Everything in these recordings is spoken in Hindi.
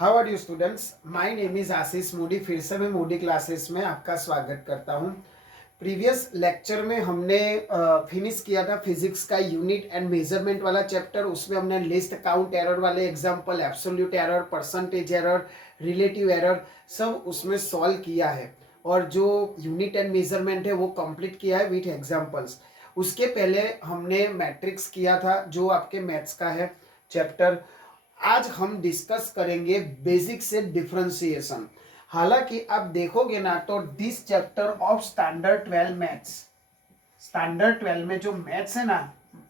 How are you students, my name is Ashish Modi. फिर से मैं मोदी क्लासेस में आपका स्वागत करता हूं। प्रीवियस लेक्चर में हमने फिनिश किया था फिजिक्स का यूनिट एंड मेजरमेंट वाला चैप्टर। उसमें हमने लिस्ट काउंट एरर वाले example, absolute error, percentage error, relative error सब उसमें सॉल्व किया है और जो यूनिट एंड मेजरमेंट है वो कंप्लीट किया है विथ एग्जांपल्स। उसके पहले हमने मैट्रिक्स किया था जो आपके मैथ्स का है चैप्टर। आज हम डिस्कस करेंगे बेसिक से डिफरेंशिएशन। हालांकि आप देखोगे ना तो this chapter of standard 12 maths, standard 12 में जो मैथ्स है ना,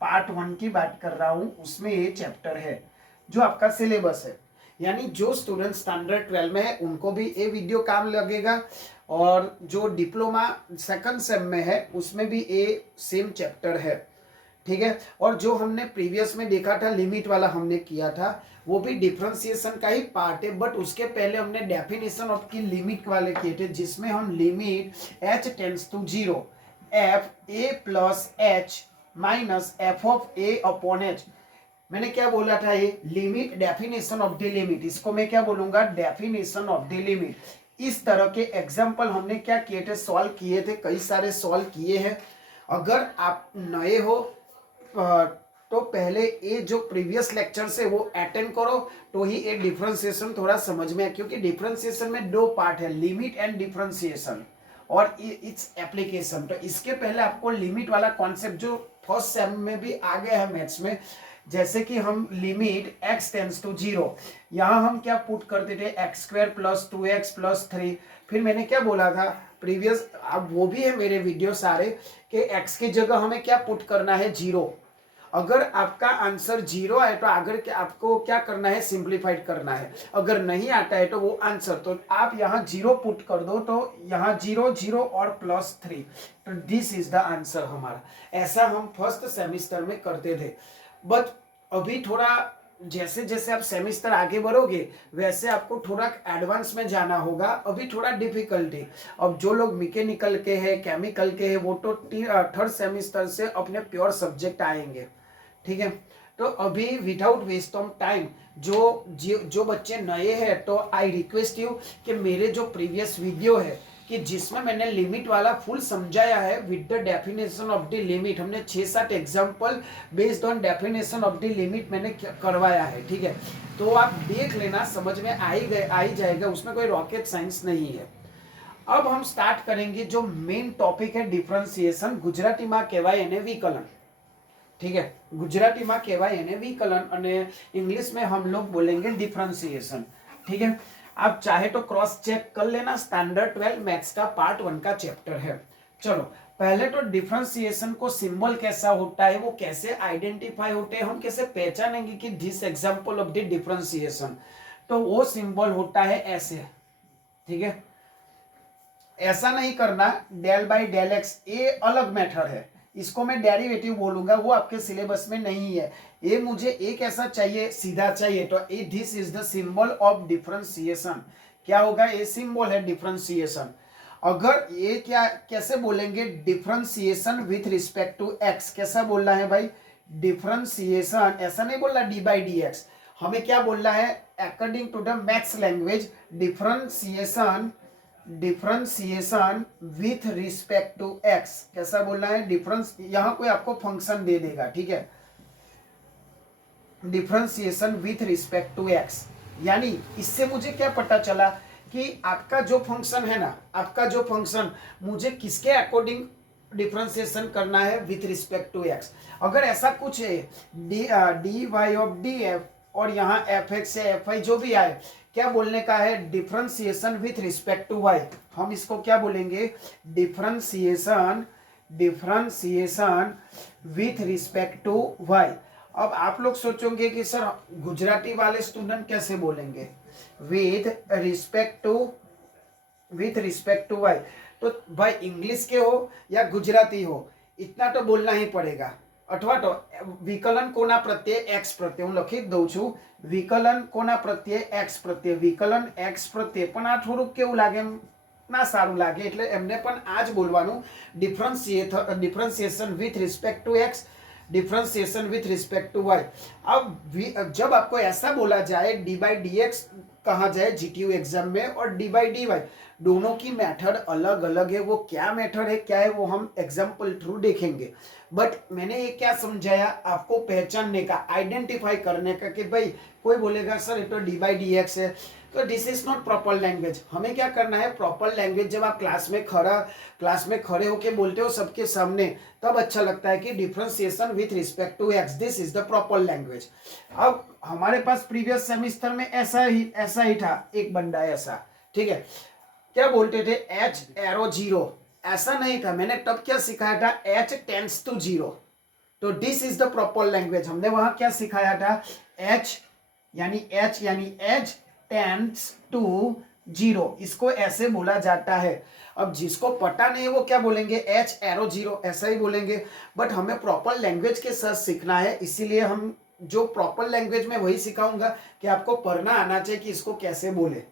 पार्ट 1 की बात कर रहा हूं, उसमें ये चैप्टर है जो आपका सिलेबस है। यानी जो स्टूडेंट स्टैंडर्ड 12 में है उनको भी ये वीडियो काम लगेगा, और जो डिप्लोमा सेकंड सेम में है उसमें भी ये सेम चैप्टर है। ठीक है। और जो हमने प्रीवियस में देखा था लिमिट वाला हमने किया था, वो भी डिफरेंशिएशन का ही पार्ट है, बट उसके पहले हमने डेफिनेशन ऑफ की लिमिट वाले किए थे, जिसमें हम limit h tends to 0 F A plus H minus F of A upon H. मैंने क्या बोला था, ये limit, definition of the limit, इसको मैं क्या बोलूंगा, डेफिनेशन ऑफ द लिमिट। इस तरह के एग्जाम्पल हमने क्या किए थे, सॉल्व किए थे, कई सारे सॉल्व किए हैं। अगर आप नए हो तो पहले ये जो प्रीवियस लेक्चर से वो अटेंड करो, तो ही एक डिफरेंशिएशन थोड़ा समझ में है, क्योंकि डिफरेंशिएशन में दो पार्ट है, लिमिट एंड डिफरेंशिएशन और इट्स एप्लीकेशन। तो इसके पहले आपको लिमिट वाला कॉन्सेप्ट जो फर्स्ट सेम में भी आ गया है मैथ्स में, जैसे कि हम लिमिट x टेंड्स टू 0, यहाँ हम क्या पुट करते थे, x square plus 2x plus 3। फिर मैंने क्या बोला था प्रीवियस, अब वो भी है मेरे वीडियो सारे, कि x की जगह हमें क्या पुट करना है, 0। अगर आपका आंसर 0 आए तो अगर आपको क्या करना है, सिंप्लीफाइड करना है। अगर नहीं आता है तो वो आंसर, तो आप यहाँ 0 पुट कर दो, तो यहाँ 0 0 और प्लस 3, तो दिस इज द आंसर हमारा। ऐसा हम फर्स्ट सेमिस्टर में करते थे, बट अभी थोड़ा जैसे जैसे आप सेमिस्टर आगे बढ़ोगे वैसे आपको थोड़ा एडवांस में जाना होगा। अभी थोड़ा डिफिकल्टी, अब जो लोग मैकेनिकल के हैं, केमिकल के हैं, वो तो थर्ड सेमिस्टर से अपने प्योर सब्जेक्ट आएंगे। ठीक है। तो अभी विदाउट वेस्ट ऑफ टाइम, जो बच्चे नए हैं, तो आई रिक्वेस्ट यू कि मेरे जो प्रीवियस वीडियो है कि जिसमें मैंने लिमिट वाला फुल समझाया है with the definition of the limit, हमने 6-7 example based on definition of the limit मैंने करवाया है। ठीक है, तो आप देख लेना, समझ में आ ही जाएगा, उसमें कोई रॉकेट साइंस नहीं है। अब हम स्टार्ट करेंगे जो मेन टॉपिक है डिफरेंशिएशन। गुजराती में कहेवाय एने विकलन। ठीक है, गुजराती में कहेवाय एने विकलन और इंग्लिश में हम लोग बोलेंगे डिफरेंशिएशन। ठीक है, आप चाहे तो क्रॉस चेक कर लेना, स्टैंडर्ड 12 मैथ्स का पार्ट 1 का चैप्टर है। चलो, पहले तो डिफरेंशिएशन को सिंबल कैसा होता है, वो कैसे आइडेंटिफाई होते हैं, हम कैसे पहचानेंगे कि this example of the differentiation, तो वो सिंबल होता है ऐसे। ठीक है, ऐसा नहीं करना डेल बाई डेल एक्स, ये अलग मेथड है, इसको मैं डेरिवेटिव बोलूंगा, वो आपके सिलेबस में नहीं है। ये मुझे एक ऐसा चाहिए, सीधा चाहिए, तो ये this is the symbol of differentiation. क्या होगा, ये सिंबल है डिफरेंशिएशन। अगर ये क्या कैसे बोलेंगे, differentiation with respect to X, कैसा बोलना है भाई, डिफरेंशिएशन, ऐसा नहीं बोलना डी बाई डी एक्स, हमें क्या बोलना है, according to the maths language, differentiation with respect to X, कैसा बोलना है, डिफरेंस, यहां कोई आपको फंक्शन दे देगा। ठीक है, differentiation with respect to X, यानी इससे मुझे क्या पता चला कि आपका जो फंक्शन है ना, आपका जो फंक्शन, मुझे किसके अकॉर्डिंग डिफरेंशिएशन करना है, विथ रिस्पेक्ट टू एक्स। अगर ऐसा कुछ है D Y of D F, और यहाँ एफ एक्स से एफ आई जो भी आए, क्या बोलने का है, differentiation with respect to Y. हम इसको क्या बोलेंगे, differentiation with respect to Y. अब आप लोग सोचोगे कि सर गुजराती वाले स्टूडेंट कैसे बोलेंगे, विथ रिस्पेक्ट टू वाई। तो भाई इंग्लिश के हो या गुजराती हो, इतना तो बोलना ही पड़ेगा। अथवा तो विकलन कोना प्रत्यय एक्स प्रत्यय, हूँ लखी दઉં છું, विकलन कोना प्रत्यय एक्स प्रत्यय, विकलन एक्स प्रत्यय, पण आ थोड़ुंक केवुं लागे, ना सारूं लागे, एटले एमने पण आज बोलवानुं, differentiation with respect to x, differentiation with respect to Y. अब जब आपको ऐसा बोला जाए डी बाई डी एक्स कहा जाए जीटीयू एग्जाम में, और डी बाई डी वाई दोनों की मेथड अलग अलग है। वो क्या मेथड है क्या है वो हम एग्जाम्पल थ्रू देखेंगे। बट मैंने ये क्या समझाया आपको, पहचानने का, आइडेंटिफाई करने का कि भाई कोई बोलेगा सर ये तो डी बाई डी एक्स है, तो this is not proper language. हमें क्या करना है, प्रॉपर लैंग्वेज जब आप क्लास में खड़े होके बोलते हो सबके सामने, तब अच्छा लगता है कि differentiation with respect to X, this is the proper language. अब हमारे पास प्रीवियस सेमिस्टर में ऐसा ही था, एक बंदा ऐसा, ठीक है, क्या बोलते थे, एच एरो जीरो, ऐसा नहीं था। मैंने तब क्या सिखाया था, एच टेंस टू जीरो, तो this is the proper language. हमने वहां क्या सिखाया था, एच यानी एच टेंस टू जीरो, इसको ऐसे बोला जाता है। अब जिसको पता नहीं है वो क्या बोलेंगे, एच एरो जीरो, ऐसा ही बोलेंगे। बट हमें प्रॉपर लैंग्वेज के साथ सीखना है, इसीलिए हम जो प्रॉपर लैंग्वेज में वही सिखाऊंगा कि आपको पढ़ना आना चाहिए कि इसको कैसे बोले,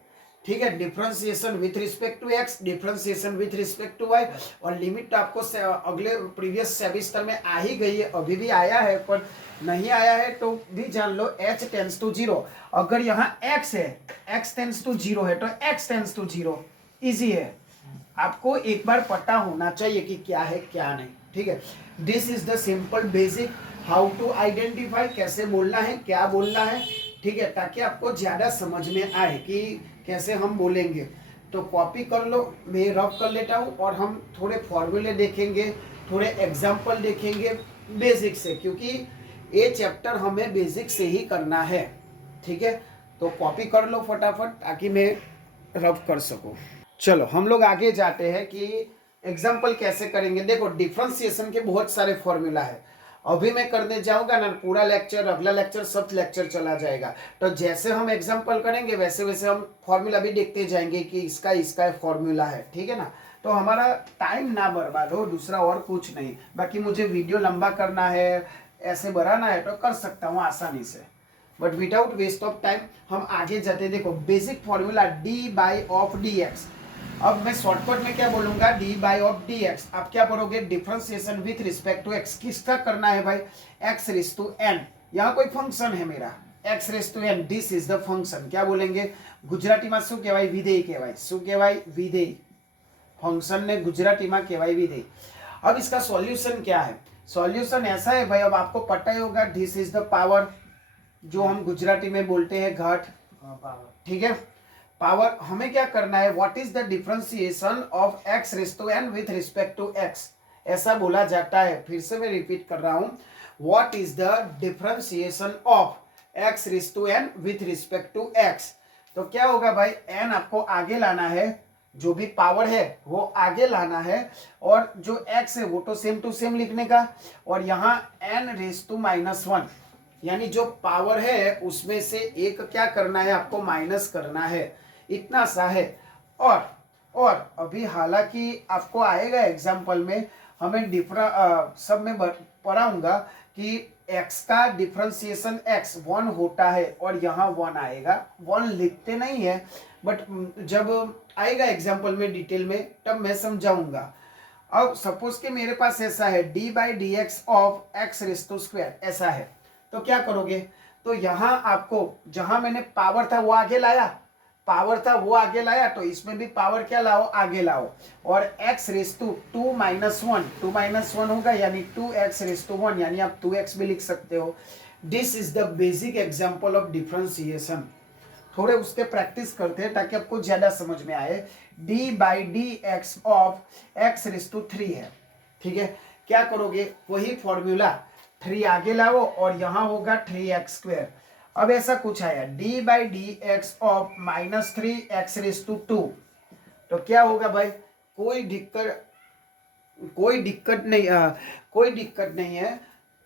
ठीक है। Differentiation with respect to x, differentiation with respect to Y, और लिमिट आपको अगले प्रीवियस सेमिस्टर में आ ही गई है, अभी भी आया है, पर नहीं आया है तो भी जान लो, एच टेंस टू जीरो। अगर यहाँ एक्स है, एक्स टेंस टू जीरो है, तो X tends to zero, easy है। आपको एक बार पता होना चाहिए कि क्या है क्या नहीं, ठीक है। This is the simple basic how to identify, कैसे बोलना है क्या बोलना है, ठीक है, ताकि आपको ज्यादा समझ में आए कि कैसे हम बोलेंगे। तो कॉपी कर लो, मैं रफ कर लेता हूँ, और हम थोड़े फॉर्मूले देखेंगे, थोड़े एग्जाम्पल देखेंगे बेसिक से, क्योंकि ये चैप्टर हमें बेसिक से ही करना है, ठीक है। तो कॉपी कर लो फटाफट ताकि मैं रफ कर सकूँ। चलो हम लोग आगे जाते हैं कि एग्जाम्पल कैसे करेंगे। देखो डिफरेंशिएशन के बहुत सारे फॉर्मूला है, अभी मैं करने जाऊंगा ना पूरा लेक्चर, अगला लेक्चर सब लेक्चर चला जाएगा। तो जैसे हम एग्जांपल करेंगे वैसे वैसे हम फॉर्मूला भी देखते जाएंगे कि इसका इसका फॉर्मूला है, ठीक है ना। तो हमारा टाइम ना बर्बाद हो, दूसरा और कुछ नहीं। बाकी मुझे वीडियो लंबा करना है, ऐसे बढ़ाना है तो कर सकता हूँ आसानी से, but without waste of time हम आगे जाते। देखो basic formula D by of D X. अब मैं शॉर्टकट में क्या बोलूंगा, D by of D X. आप क्या पढ़ोगे, differentiation with respect to X. किसका करना है भाई, एक्स रेस टू एन। यहाँ कोई फंक्शन है मेरा, X raise to N, this is the function. क्या बोलेंगे, गुजराती में शू कहेवाय, विधेय कहेवाय। शू कहेवाय, विधेय। फंक्शन ने गुजराती में कहेवाय विधेय। अब इसका सॉल्यूशन क्या है, सॉल्यूशन ऐसा है भाई, अब आपको पता ही होगा, दिस इज द पावर, जो हम गुजराती में बोलते हैं घट, ठीक है। पावर, हमें क्या करना है, what is the differentiation of X raise to N with respect to X, ऐसा बोला जाता है। फिर से मैं रिपीट कर रहा हूं, what is the differentiation of X raise to N with respect to X. तो क्या होगा भाई, एन आपको आगे लाना है, जो भी पावर है वो आगे लाना है, और जो एक्स है वो तो सेम टू सेम लिखने का, और यहाँ N raise to minus one, यानी जो पावर है उसमें से एक क्या करना है आपको, माइनस करना है, इतना सा है। और अभी हालांकि आपको आएगा एग्जाम्पल में, हमें सब में पढ़ाऊंगा कि x का डिफरेंशिएशन x 1 होता है, और यहाँ 1 आएगा। 1 लिखते नहीं है, बट जब आएगा एग्जाम्पल में डिटेल में तब मैं समझाऊंगा। अब सपोज कि मेरे पास ऐसा है, D by D X of X raise to square, ऐसा है। तो क्या करोगे, तो यहाँ आपको जहां मैंने पावर था वो आगे लाया, तो इसमें भी पावर क्या लाओ, आगे लाओ, और x raise to 2 minus one होगा, यानी 2x रेस टू 1, यानी आप 2x भी लिख सकते हो। This is the basic example of differentiation. थोड़े उसके प्रैक्टिस करते हैं ताकि आपको ज्यादा समझ में आए। D by D X of X raise to 3 है, ठीक है। क्या करोगे, वही फॉर्मूला, 3 आगे लाओ, और यहाँ होगा 3x स्क्वायर। अब ऐसा कुछ आया, D by D X of minus 3x raise to 2। तो क्या होगा भाई, कोई दिक्कत नहीं है।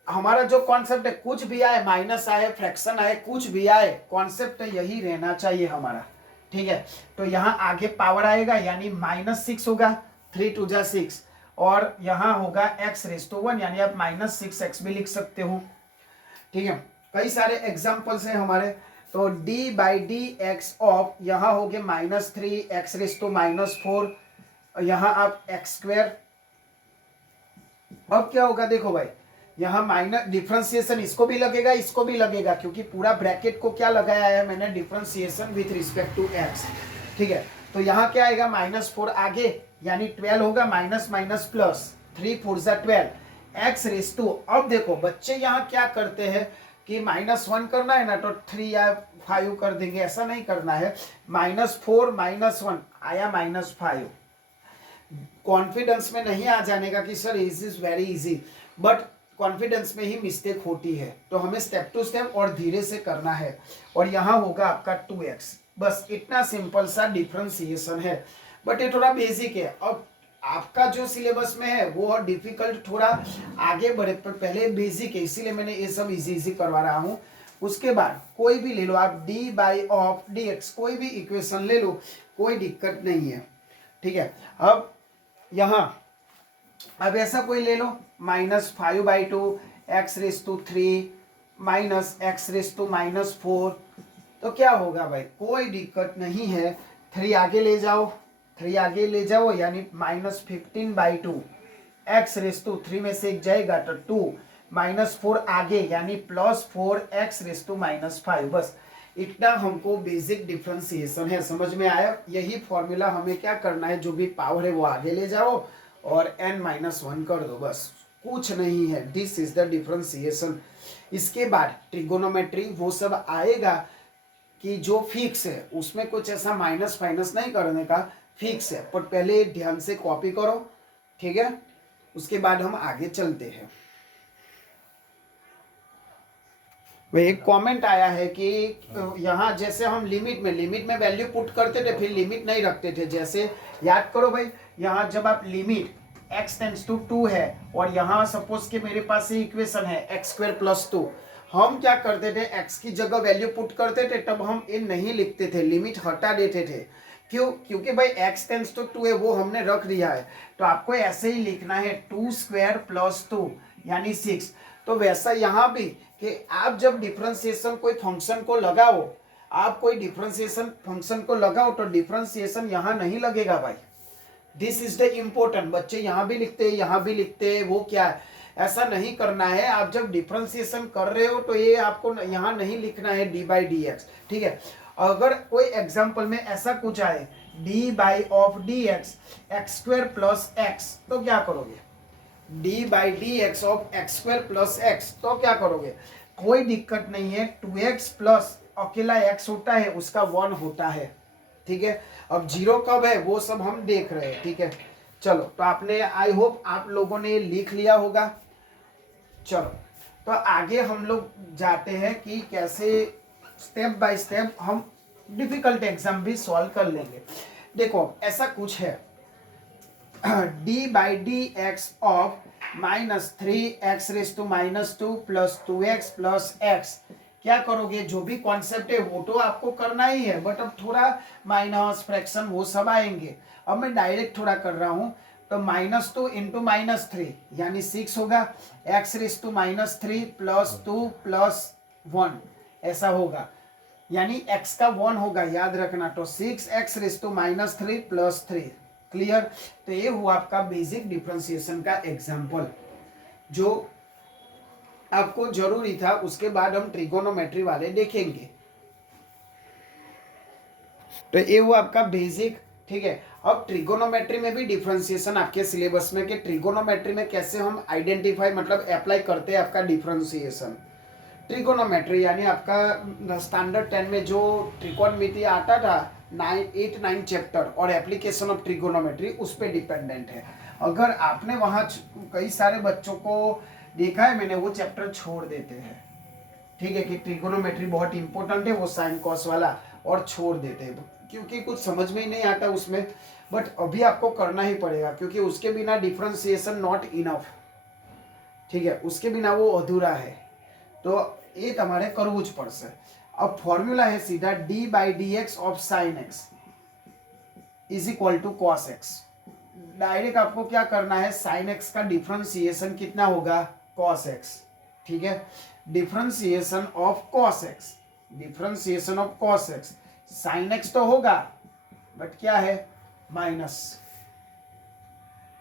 हमारा जो कॉन्सेप्ट है, कुछ भी आए, माइनस आए, फ्रैक्शन आए, कुछ भी आए, कॉन्सेप्ट यही रहना चाहिए हमारा, ठीक है। तो यहाँ आगे पावर आएगा, यानी -6 होगा, 3 2 जा 6, और यहाँ होगा x रेस टू 1, यानी आप -6x भी लिख सकते हो, ठीक है। कई सारे एग्जाम्पल्स हैं हमारे। तो d by D X of, यहाँ हो गए -3x रेस टू -4, यहाँ आप x स्क्वायर। अब क्या होगा देखो भाई, यहाँ माइनस डिफरेंशिएशन इसको भी लगेगा, इसको भी लगेगा, क्योंकि पूरा ब्रैकेट को क्या लगाया है मैंने, differentiation with respect to X. ठीक है, तो यहाँ क्या आएगा, -4 आगे यानी 12 होगा, माइनस माइनस प्लस, 3 4 जा 12 एक्स रेस टू। अब देखो बच्चे यहाँ क्या करते हैं कि -1 करना है ना तो 3 या 5 कर देंगे, ऐसा नहीं करना है। -4 -1 आया -5। कॉन्फिडेंस में नहीं आ जाने का कि sir is very easy, but confidence में ही मिस्टेक होती है, तो हमें स्टेप टू स्टेप और धीरे से करना है। और यहाँ होगा आपका 2x, बस इतना सिंपल सा डिफरेंशिएशन है, बट ये थोड़ा बेसिक है। अब आपका जो सिलेबस में है वो डिफिकल्ट थोड़ा आगे बढ़े, पर पहले बेसिक है, इसीलिए मैंने ये सब इजी इजी करवा रहा हूँ। उसके बाद कोई भी ले लो आप, d/dx कोई भी इक्वेशन ले लो, कोई दिक्कत नहीं है। ठीक है, अब यहाँ अब ऐसा कोई ले लो, -5/2 x⁻³ माइनस x⁻⁻4, तो क्या होगा भाई, कोई दिक्कत नहीं है। 3 आगे ले जाओ, 3 आगे ले जाओ यानी -15/2 x⁻³ में से एक जाएगा तो 2, -4 आगे यानी +4 x⁻⁻5। बस इतना हमको बेसिक डिफरेंशिएशन है, समझ में आया। यही फॉर्मूला हमें क्या करना है, जो भी पावर है वो आगे ले जाओ और n-1 कर दो, बस कुछ नहीं है। This is the differentiation. इसके बाद ट्रिगोनोमेट्री वो सब आएगा कि जो फिक्स है, उसमें कुछ ऐसा माइनस फाइनस नहीं करने का, फिक्स है, पर पहले ध्यान से कॉपी करो, ठीक है। उसके बाद हम आगे चलते हैं। वह एक कमेंट आया है कि यहाँ जैसे हम लिमिट में वैल्यू पुट करते थे, फिर लिमिट नहीं रखते थे। जैसे याद करो भाई, यहाँ जब आप लिमिट x टेंड्स टू 2 है और यहाँ सपोज कि मेरे पास ये इक्वेशन है x² + 2, हम क्या करते थे, x की जगह वैल्यू पुट करते थे, तब हम इन नहीं लिखते थे, लिमिट हटा देते थे। क्यों? क्योंकि भाई x टेंड्स टू 2 है, वो हमने रख दिया है, तो आपको ऐसे ही लिखना है 2² + 2 यानी 6। तो वैसा यहाँ भी कि आप जब डिफरेंशिएशन कोई फंक्शन को लगाओ, आप कोई डिफरेंशिएशन फंक्शन को लगाओ तो डिफरेंशिएशन यहाँ नहीं लगेगा भाई। This is the important. बच्चे यहाँ भी लिखते हैं, यहाँ भी लिखते हैं, वो क्या है, ऐसा नहीं करना है। आप जब डिफरेंशिएशन कर रहे हो तो ये आपको यहाँ नहीं लिखना है d/dx, ठीक है। अगर कोई एग्जाम्पल में ऐसा कुछ आए d/dx x² + x, तो क्या करोगे, d/dx ऑफ x² + x, तो क्या करोगे, कोई दिक्कत नहीं है। 2x प्लस अकेला x होता है, उसका 1 होता है, ठीक है। अब 0 कब है वो सब हम देख रहे हैं, ठीक है। चलो, तो आपने, आई होप आप लोगों ने लिख लिया होगा। चलो, तो आगे हम लोग जाते हैं कि कैसे स्टेप बाय स्टेप हम डिफिकल्ट एग्जाम भी सॉल्व कर लेंगे। देखो ऐसा कुछ है, d/dx of -3x⁻² + 2x + x, क्या करोगे, जो भी कॉन्सेप्ट है वो तो आपको करना ही है, बट अब थोड़ा माइनस फ्रैक्शन वो सब आएंगे। अब मैं डायरेक्ट थोड़ा कर रहा हूँ, तो -2 × -3 यानी 6 होगा, x⁻³ + 2 + 1 ऐसा होगा, यानी x का 1 होगा, याद रखना। तो 6x⁻³ + 3, क्लियर। तो ये हुआ आपका बेसिक डिफरेंशिएशन का एग्जाम्पल, जो आपको जरूरी था। उसके बाद हम ट्रिगोनोमेट्री वाले देखेंगे। तो ये हुआ आपका बेसिक, ठीक है। अब ट्रिगोनोमेट्री में भी डिफरेंशिएशन आपके सिलेबस में, कि ट्रिगोनोमेट्री में कैसे हम आइडेंटिफाई मतलब अप्लाई करते हैं आपका डिफरेंशिएशन। ट्रिगोनोमेट्री यानी आपका स्टैंडर्ड 10 में जो त्रिकोणमिति आता था, 8 9 चैप्टर और एप्लीकेशन ऑफ ट्रिगोनोमेट्री, उस पर डिपेंडेंट है। अगर आपने वहाँ कई सारे बच्चों को देखा है मैंने, वो चैप्टर छोड़ देते हैं, ठीक है, कि ट्रिगोनोमेट्री बहुत इंपॉर्टेंट है वो साइन कॉस वाला, और छोड़ देते हैं क्योंकि कुछ समझ में ही नहीं आता उसमें। बट अभी आपको करना ही पड़ेगा, क्योंकि उसके बिना डिफरेंशिएशन नॉट इनफ, ठीक है, उसके बिना वो अधूरा है। तो ये તમારે કરવું જ પડશે। अब फॉर्मूला है सीधा d/dx of sin x is equal to cos x। Direct आपको क्या करना है, sin x का डिफरेंशिएशन कितना होगा, cos x, ठीक है। Differentiation of cos x, differentiation of cos x, sin x तो होगा, बट क्या है, माइनस,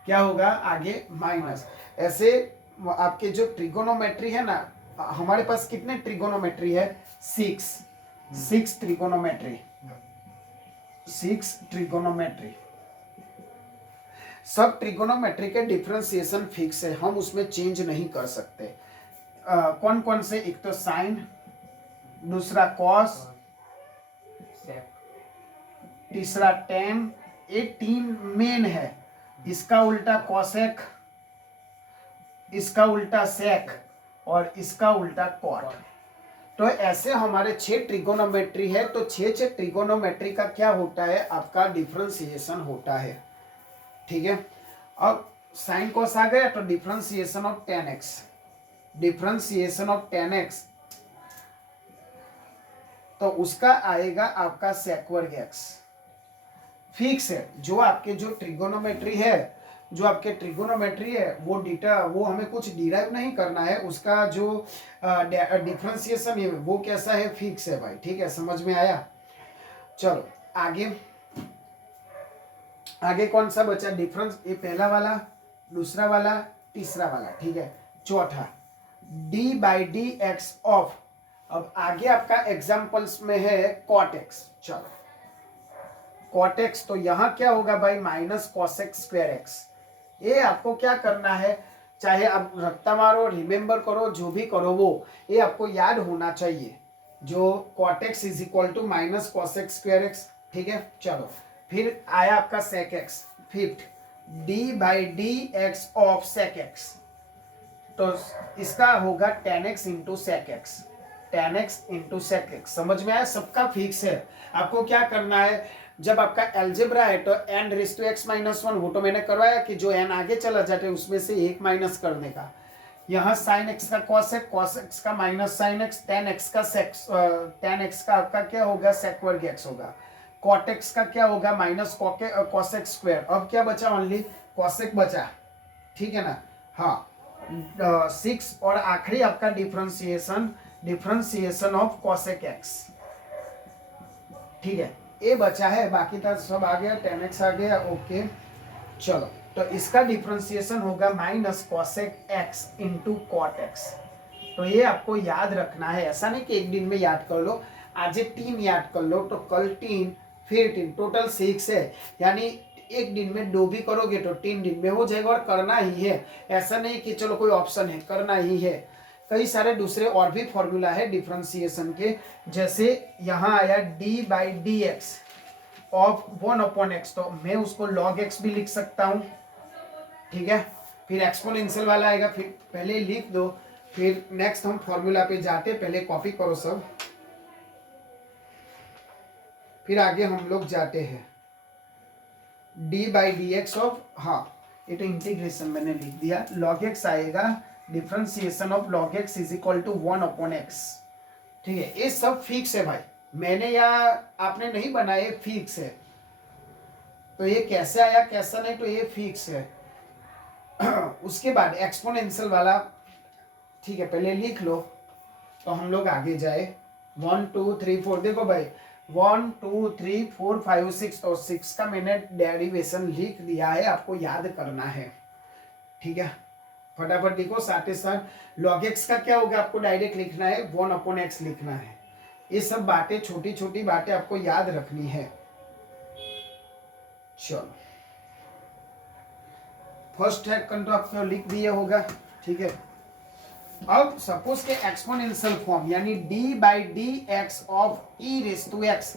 क्या होगा आगे, माइनस। ऐसे आपके जो ट्रिगोनोमेट्री है ना, हमारे पास कितने ट्रिगोनोमेट्री है? 6 ट्रिगोनोमेट्री, 6 ट्रिगोनोमेट्री। सब ट्रिगोनोमेट्री के डिफरेंशिएशन फिक्स है, हम उसमें चेंज नहीं कर सकते। कौन कौन से? एक तो साइन, दूसरा कॉस, तीसरा टेन। ये 3 मेन है। इसका उल्टा कॉसेक, इसका उल्टा सेक और इसका उल्टा कॉट। तो ऐसे हमारे 6 ट्रिगोनोमेट्री है। तो 6 ट्रिगोनोमेट्री का क्या होता है? आपका डिफरेंशिएशन होता है। ठीक है। अब साइन कॉस आ गया तो differentiation of tan x, differentiation of tan x तो उसका आएगा आपका सेकवर्ग x। फिक्स है। जो आपके जो ट्रिगोनोमेट्री है, जो आपके ट्रिगोनोमेट्री है वो हमें कुछ डिराइव नहीं करना है। उसका जो डिफरेंशिएशन है वो कैसा है? फिक्स है भाई। ठीक है, समझ में आया? चलो आगे, आगे कौन सा बचा डिफरेंस? ये पहला वाला, दूसरा वाला, तीसरा वाला। ठीक है, चौथा d/dx ऑफ। अब आगे आपका एग्जांपल्स में है cot x। चलो cot x, तो यहां क्या होगा भाई? Minus cosec square x। ये आपको क्या करना है? चाहे आप रट्टा मारो, रिमेंबर करो, जो भी करो वो ये आपको याद होना चाहिए। जो cot x is equal to minus cosec square x। ठीक है, चलो फिर आया आपका sec x। Fifth d/dx of sec x, तो इसका होगा tan x into sec x, tan x into sec x। समझ में आया? सबका फिक्स है। आपको क्या करना है? जब आपका एल्जेब्रा है तो n raise to x minus 1, वो तो मैंने करवाया कि जो n आगे चला जाते हैं उसमें से 1 माइनस करने का। यहाँ साइन x का cos x का minus sine x, tan x का tan x का आपका क्या होगा? सेकवर्ग x होगा। cot x का क्या होगा? Minus cosec square. अब क्या बचा? ओनली cosec बचा। ठीक है ना? हाँ, 6 और आखिरी आपका डिफरेंशिएशन ऑफ cosec x। ठीक है, ये बचा है, बाकी था सब आ गया, tan x आ गया। ओके, चलो तो इसका डिफरेंशिएशन होगा minus cosec x into cot x। तो ये आपको याद रखना है। ऐसा नहीं कि एक दिन में याद कर लो, आज 3 याद कर लो तो कल 3, फिर 3, टोटल 6 है। यानी एक दिन में 2 भी करोगे तो 3 दिन में हो जाएगा, और करना ही है। ऐसा नहीं कि चलो कोई ऑप्शन है, करना ही है। कई सारे दूसरे और भी फॉर्मूला है डिफरेंशिएशन के, जैसे यहाँ आया d/dx ऑफ 1/x, तो मैं उसको log x भी लिख सकता हूँ। ठीक है, फिर एक्सपोनेंशियल वाला आएगा, फिर पहले लिख दो, फिर नेक्स्ट हम फॉर्मूला पे जाते, पहले कॉपी करो सब, फिर आगे हम लोग जाते हैं। d/dx ऑफ, हाँ ये तो इंटीग्रेशन मैंने लिख दिया, log x आएगा, differentiation of log x is equal to 1/x। ठीक है, ये सब फिक्स है भाई, मैंने या आपने नहीं बनाए, फिक्स है। तो ये कैसे आया कैसा नहीं, तो ये फिक्स है। उसके बाद एक्सपोनेंशियल वाला, ठीक है पहले लिख लो तो हम लोग आगे जाए। 1 2 3 4, देखो भाई 1 2 3 4 5 6, और 6 का मैंने डेरिवेशन लिख दिया है, आपको याद करना है। ठीक है, फटाफट लिखो। साथ ही साथ log x का क्या होगा, आपको डायरेक्ट लिखना है, 1/x लिखना है। ये सब बातें, छोटी छोटी बातें आपको याद रखनी है। चलो, फर्स्ट सेकंड तो आपको लिख दिया होगा। ठीक है, अब सपोज के एक्सपोनेंशियल फॉर्म यानी d/dx ऑफ e⁻x,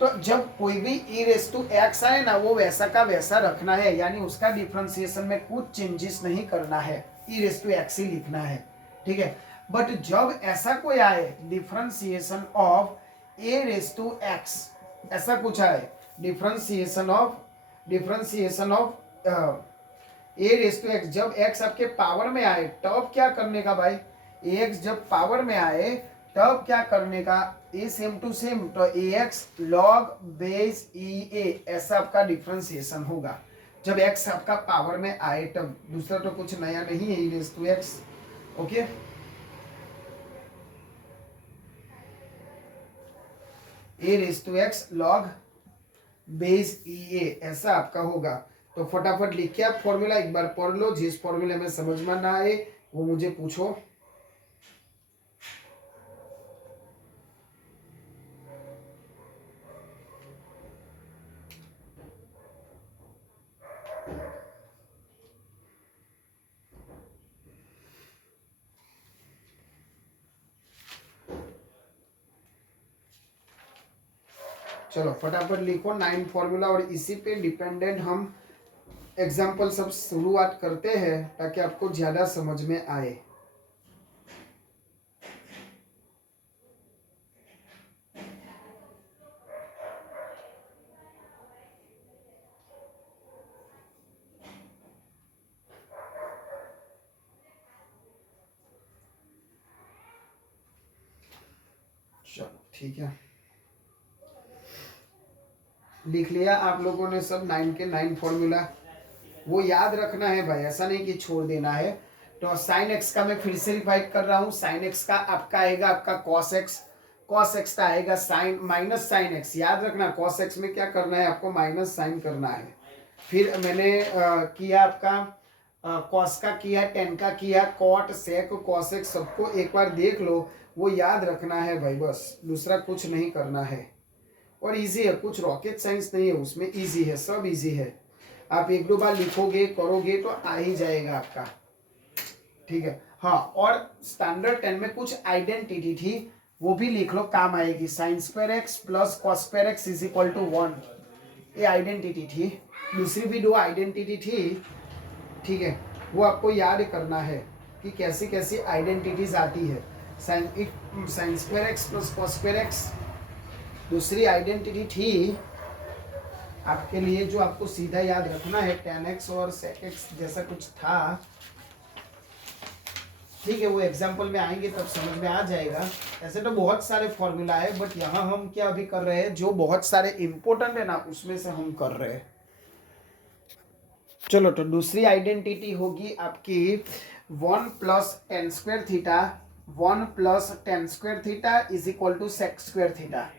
तो जब कोई भी e⁻x आए ना, वो वैसा का वैसा रखना है, यानी उसका डिफरेंशिएशन में कुछ चेंजेस नहीं करना है, e⁻x ही लिखना है। ठीक है, बट जब ऐसा कोई आए डिफरेंशिएशन ऑफ a⁻x, ऐसा कुछ आए डिफरेंशिएशन ऑफ a⁻x, जब x आपके पावर में आए तब क्या करने का भाई, x जब पावर में आए तब क्या करने का, ए सेम टू सेम, तो ax log बेस ea, ऐसा आपका डिफरेंशिएशन होगा जब x आपका पावर में आए तब। दूसरा तो कुछ नया नहीं है, e⁻x। Okay, a⁻x log base ea, ऐसा आपका होगा। तो फटाफट लिखिए आप फॉर्मूला, एक बार पढ़ लो, जिस फॉर्मूले में समझ में ना आए वो मुझे पूछो। चलो फटाफट लिखो 9 फॉर्मूला, और इसी पे डिपेंडेंट हम एग्जाम्पल सब शुरुआत करते हैं ताकि आपको ज़्यादा समझ में आए। चलो ठीक है, लिख लिया आप लोगों ने सब 9 के 9 फॉर्मूला। वो याद रखना है भाई, ऐसा नहीं कि छोड़ देना है। तो साइन एक्स का मैं फिर से रिवाइट कर रहा हूँ। साइन एक्स का आपका आएगा आपका कॉस एक्स, कॉस एक्स का आएगा साइन माइनस साइन एक्स। याद रखना कॉस एक्स में क्या करना है आपको, माइनस साइन करना है। फिर मैंने किया आपका कॉस का किया, टेन का किया, कॉट सेक कॉस एक्स, सबको एक बार देख लो। वो याद रखना है भाई, बस दूसरा कुछ नहीं करना है। और इजी है, कुछ रॉकेट साइंस नहीं है उसमें, इजी है, सब इजी है। आप एक दो बार लिखोगे करोगे तो आ ही जाएगा आपका, ठीक है। हाँ, और स्टैंडर्ड 10 में कुछ आइडेंटिटी थी, वो भी लिख लो, काम आएगी। Sine square X plus cos square X is equal to 1, ये आइडेंटिटी थी। दूसरी भी 2 आइडेंटिटी थी, ठीक है। वो आपको याद करना है कि कैसी कैसी आइडेंटिटीज आती है। Sign square X plus cos square x दूसरी आइडेंटिटी थी आपके लिए, जो आपको सीधा याद रखना है। tan x और sec x जैसा कुछ था, ठीक है। वो एग्जाम्पल में आएंगे तब समझ में आ जाएगा। ऐसे तो बहुत सारे फॉर्मूला है, बट यहाँ हम क्या अभी कर रहे हैं, जो बहुत सारे इंपॉर्टेंट है ना उसमें से हम कर रहे हैं। चलो, तो दूसरी आइडेंटिटी होगी आपकी 1 plus tan square theta, 1 plus tan square theta is equal to sec square theta.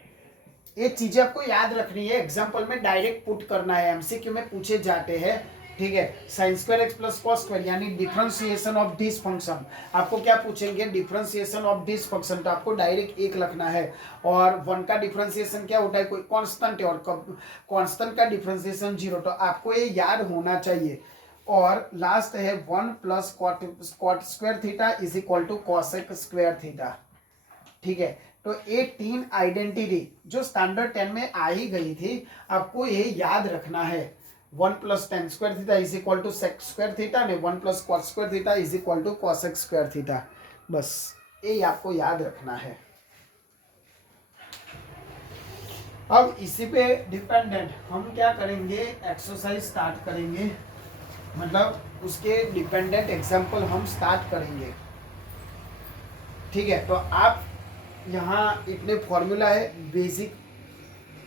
ये चीजें आपको याद रखनी है, एग्जाम्पल में डायरेक्ट पुट करना है, एमसीक्यू में पूछे जाते हैं, ठीक है। Sign square X plus cos square यानी डिफरेंशिएशन ऑफ दिस फंक्शन। आपको क्या पूछेंगे, डिफरेंशिएशन ऑफ दिस फंक्शन, तो आपको डायरेक्ट 1 लिखना है। और 1 का डिफरेंशिएशन क्या होता है, कोई कांस्टेंट है, और कांस्टेंट का डिफरेंशिएशन 0, तो आपको ये याद होना चाहिए। और लास्ट है 1 plus cot square theta is equal to cosec square theta, ठीक है। तो ये 3 आइडेंटिटी जो स्टैंडर्ड 10 में आ ही गई थी, आपको ये याद रखना है। 1 plus tan square theta is equal to sec square theta ने 1 plus cot square theta is equal to cosec square theta, बस ये आपको याद रखना है। अब इसी पे डिपेंडेंट हम क्या करेंगे, एक्सरसाइज स्टार्ट करेंगे, मतलब उसके डिपेंडेंट एग्जाम्पल हम स्टार्ट करेंगे, ठीक है। तो आप यहाँ इतने फॉर्मूला है बेसिक,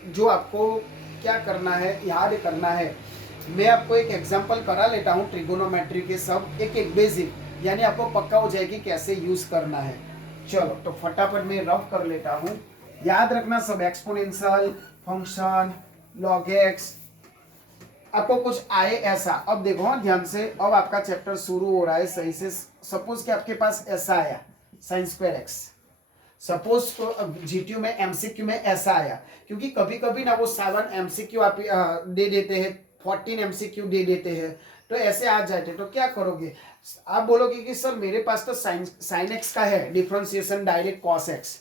जो आपको क्या करना है, याद करना है। मैं आपको एक एग्जांपल करा लेता हूँ ट्रिगोनोमेट्री के, सब एक एक बेसिक, यानी आपको पक्का हो जाएगी कैसे यूज करना है। चलो, तो फटाफट मैं रफ कर लेता हूँ। याद रखना सब, एक्सपोनेंशियल फंक्शन, लॉग एक्स, आपको कुछ आए ऐसा। अब देखो हाँ ध्यान से, अब आपका चैप्टर शुरू हो रहा है सही से। सपोज कि आपके पास ऐसा आया sign square x, suppose GTU में एमसीक्यू में ऐसा आया, क्योंकि कभी कभी ना वो 7 एमसीक्यू आप दे देते हैं, 14 एमसीक्यू दे देते हैं, तो ऐसे आ जाते, तो क्या करोगे आप, बोलोगे कि सर मेरे पास तो साइन एक्स का है differentiation direct cos x,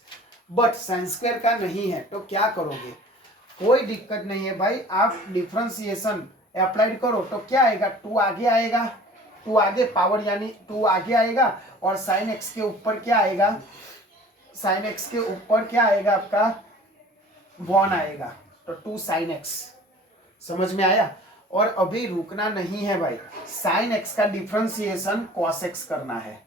but sine square का नहीं है, तो क्या करोगे। कोई दिक्कत नहीं है भाई, आप डिफरेंशिएशन अप्लाइड करो तो क्या आएगा, 2 आगे आएगा, 2 आगे पावर यानी 2 आगे आएगा, और साइन एक्स के ऊपर क्या आएगा, साइन एक्स के ऊपर क्या आएगा आपका 1 आएगा, तो 2 साइन एक्स। समझ में आया। और अभी रुकना नहीं है भाई, साइन एक्स का डिफरेंशिएशन कॉस एक्स करना है,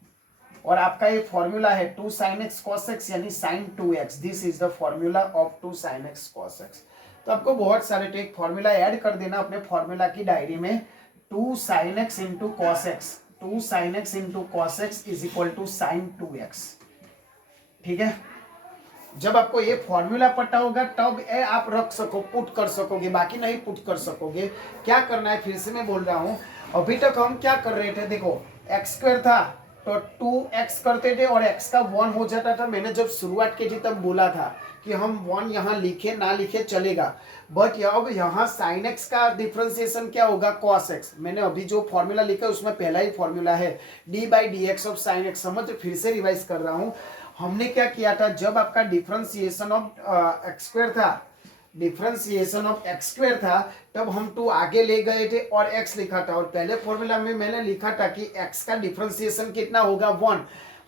और आपका ये फॉर्मूला है 2 साइन एक्स कॉस एक्स यानी sine 2x, this is the formula of 2 sine X cos X. तो आपको बहुत सारे टेक फॉर्मूला ऐड कर देना अपने फॉर्मूला की डायरी में। 2 sine X into cos X, 2 sine X into cos X is equal to sine 2x, ठीक है। जब आपको ये फॉर्मूला पता होगा तब आप रख सको, पुट कर सकोगे, बाकी नहीं पुट कर सकोगे। क्या करना है फिर से मैं बोल रहा हूं, अभी तक हम क्या कर रहे थे, देखो एक्स स्क्वायर था, तो 2x करते थे और x का 1 हो जाता था। मैंने जब शुरुआत की थी तब बोला था कि हम 1 यहाँ लिखे ना लिखे चलेगा, बट अब यहाँ sin x का डिफ्रेंसिएशन क्या होगा, cos x। मैंने अभी जो फॉर्मूला लिखा है उसमें पहला ही फॉर्मूला है d/dx ऑफ sin x। समझ, फिर से रिवाइज कर रहा हूँ। हमने क्या किया था, जब आपका डिफ्रेंसिएशन ऑफ एक्स स्क्वायर था, डिफ्रेंसिएशन ऑफ एक्स स्क्वायर था, तब हम 2 आगे ले गए थे और x लिखा था। और पहले फॉर्मूला में मैंने लिखा था कि x का डिफ्रेंसिएशन कितना होगा, 1।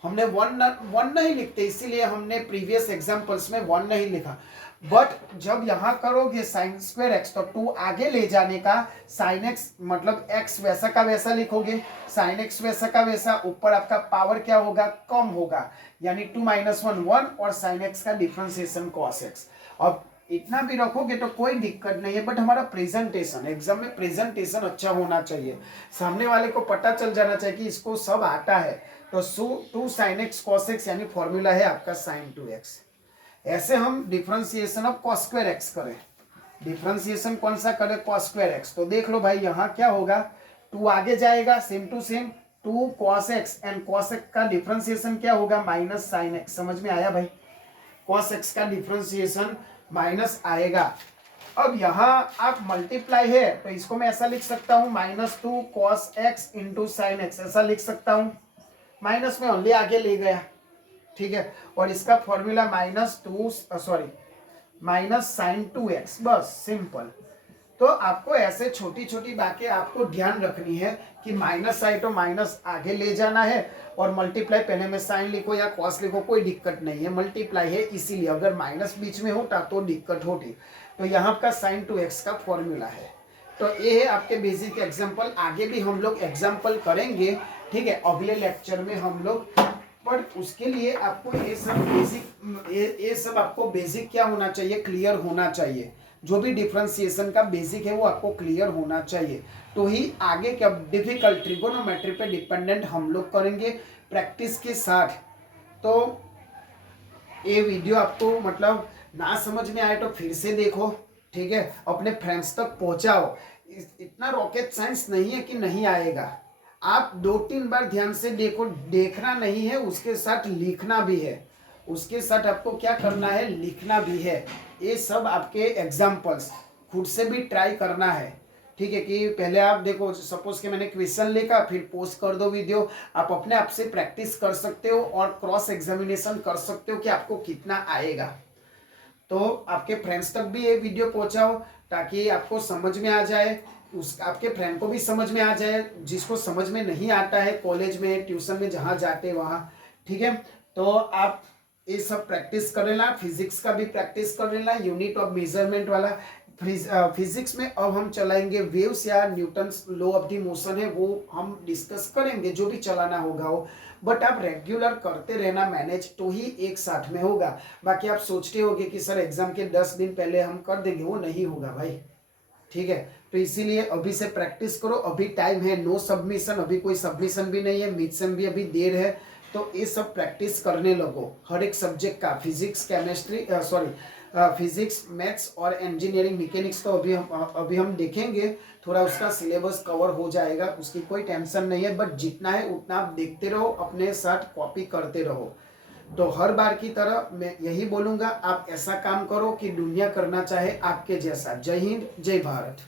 हमने 1 नहीं लिखते, इसीलिए हमने प्रीवियस एग्जांपल्स में 1 नहीं लिखा। बट जब यहाँ करोगे साइन स्क्वायर एक्स, तो 2 आगे ले जाने का साइन एक्स मतलब x वैसा का वैसा लिखोगे, साइन एक्स वैसा का वैसा, ऊपर आपका पावर क्या होगा, कम होगा, यानी 2 - 1 1 और साइन एक्स का डिफ्रेंसिएशन cos x। अब इतना भी रखोगे तो कोई दिक्कत नहीं है, बट हमारा प्रेजेंटेशन, एग्जाम में प्रेजेंटेशन अच्छा होना चाहिए, सामने वाले को पता चल जाना चाहिए कि इसको सब आता है। तो 2 sin x cos x यानी फॉर्मूला है आपका sin 2x। ऐसे हम differentiation of cos square x करें, डिफ्रेंसिएशन कौन सा करें, cos स्क्वायर x। तो देख लो भाई यहाँ क्या होगा, 2 आगे जाएगा, same to same 2 cos x and cos x का डिफ्रेंसिएशन क्या होगा, माइनस sin x। समझ में आया भाई, cos x का डिफ्रेंसिएशन माइनस आएगा। अब यहाँ आप मल्टीप्लाई है तो इसको मैं ऐसा लिख सकता हूँ -2 cos x into sine x, ऐसा लिख सकता हूँ। माइनस में ओनली आगे ले गया, ठीक है। और इसका फॉर्मूला माइनस साइन 2x, बस सिंपल। तो आपको ऐसे छोटी छोटी बातें आपको ध्यान रखनी है कि माइनस आए तो माइनस आगे ले जाना है, और मल्टीप्लाई पहले में साइन लिखो या कॉस लिखो, कोई दिक्कत नहीं है, मल्टीप्लाई है इसीलिए। अगर माइनस बीच में होता तो दिक्कत होती। तो यहाँ का साइन 2x का फॉर्मूला है। तो ये है आपके बेसिक एग्जाम्पल, आगे भी हम लोग एग्जाम्पल करेंगे, ठीक है, अगले लेक्चर में हम लोग। पर उसके लिए आपको ये सब आपको बेसिक क्या होना चाहिए, क्लियर होना चाहिए। जो भी डिफ्रेंसिएशन का बेसिक है वो आपको क्लियर होना चाहिए, तो ही आगे क्या डिफिकल्ट ट्रिगोनोमेट्री पे डिपेंडेंट हम लोग करेंगे प्रैक्टिस के साथ। तो ये वीडियो आपको मतलब ना समझ में आए तो फिर से देखो, ठीक है, अपने फ्रेंड्स तक पहुंचाओ। इतना रॉकेट साइंस नहीं है कि नहीं आएगा, आप 2-3 बार ध्यान से देखो। देखना नहीं है, उसके साथ लिखना भी है, उसके साथ आपको क्या करना है, लिखना भी है। ये सब आपके एग्जाम्पल्स खुद से भी ट्राई करना है, ठीक है। कि पहले आप देखो, सपोज कि मैंने क्वेश्चन लिखा, फिर पोस्ट कर दो वीडियो, आप अपने आप से प्रैक्टिस कर सकते हो और क्रॉस एग्जामिनेशन कर सकते हो कि आपको कितना आएगा। तो आपके फ्रेंड्स तक भी ये वीडियो पहुंचाओ ताकि आपको समझ में आ जाए, आपके फ्रेंड को भी समझ में आ जाए, जिसको समझ में नहीं आता है कॉलेज में, ट्यूशन में, जहाँ जाते वहाँ, ठीक है। तो आप ये सब प्रैक्टिस कर लेना, फिजिक्स का भी प्रैक्टिस कर लेना, यूनिट ऑफ मेजरमेंट वाला। फिजिक्स में अब हम चलाएंगे वेव्स या Newton's law of the motion है, वो हम डिस्कस करेंगे, जो भी चलाना होगा वो। बट आप रेगुलर करते रहना मैनेज, तो ही एक साथ में होगा। बाकी आप सोचते होगे कि सर एग्जाम के 10 दिन पहले हम कर देंगे, वो नहीं होगा भाई, ठीक है। तो इसीलिए अभी से प्रैक्टिस करो, अभी टाइम है, नो सबमिशन, अभी कोई सबमिशन भी नहीं है, मिड सेम भी अभी देर है। तो ये सब प्रैक्टिस करने लगो हर एक सब्जेक्ट का, फिजिक्स, केमिस्ट्री, फिजिक्स, मैथ्स और इंजीनियरिंग, मैकेनिक्स। तो अभी हम देखेंगे, थोड़ा उसका सिलेबस कवर हो जाएगा, उसकी कोई टेंशन नहीं है। बट जितना है उतना आप देखते रहो, अपने साथ कॉपी करते रहो। तो हर बार की तरह मैं यही बोलूँगा, आप ऐसा काम करो कि दुनिया करना चाहे आपके जैसा। जय हिंद, जय भारत।